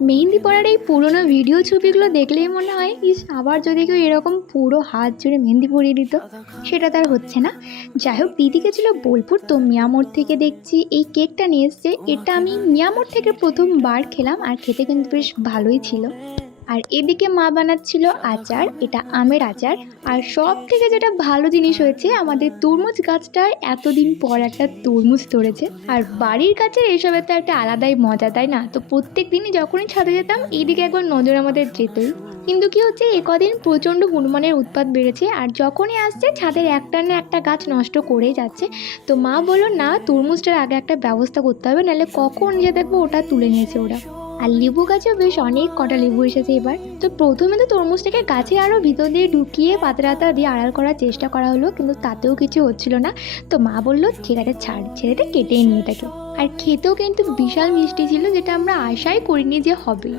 মেহেন্দি পড়ার এই পুরোনো ভিডিও ছবিগুলো দেখলেই মনে হয় ইস আবার যদি কেউ এরকম পুরো হাত জুড়ে মেহেন্দি পরিয়ে দিত। সেটা তার হচ্ছে না। যাই হোক, দিদি গেছিলো বোলপুর, তো মিয়ামোড় থেকে দেখছি এই কেকটা নিয়ে এসছে। এটা আমি মিয়ামোড় থেকে প্রথমবার খেলাম, আর খেতে কিন্তু বেশ ভালোই ছিল। আর এদিকে মা বানাচ্ছিল আচার, এটা আমের আচার। আর সব থেকে যেটা ভালো জিনিস হয়েছে, আমাদের তরমুজ গাছটায় এতদিন পর একটা তরমুজ ধরেছে। আর বাড়ির কাছে এসবের তো একটা আলাদাই মজা, তাই না? তো প্রত্যেক দিনই যখনই ছাদে যেতাম এইদিকে একবার নজর আমাদের যেতই। কিন্তু কি হচ্ছে, এ কদিন প্রচণ্ড হনুমানের উৎপাত বেড়েছে, আর যখনই আসছে ছাদের একটা না একটা গাছ নষ্ট করেই যাচ্ছে। তো মা বললো না, তরমুজটার আগে একটা ব্যবস্থা করতে হবে, নাহলে কখন যে দেখবো ওটা তুলে নিয়েছে ওরা। আর লেবু গাছেও বেশ অনেক কটা লেবু এসেছে এবার। তো প্রথমে তো তরমুজটাকে গাছে আরও ভিতর দিয়ে ঢুকিয়ে পাতা দিয়ে আড়াল করার চেষ্টা করা হলো, কিন্তু তাতেও কিছু হচ্ছিল না। তো মা বললো ঠিক আছে ছাড়, ছেড়েটা কেটেই নিয়ে এটাকে। আর খেতেও কিন্তু বিশাল মিষ্টি ছিল, যেটা আমরা আশাই করিনি যে হবে।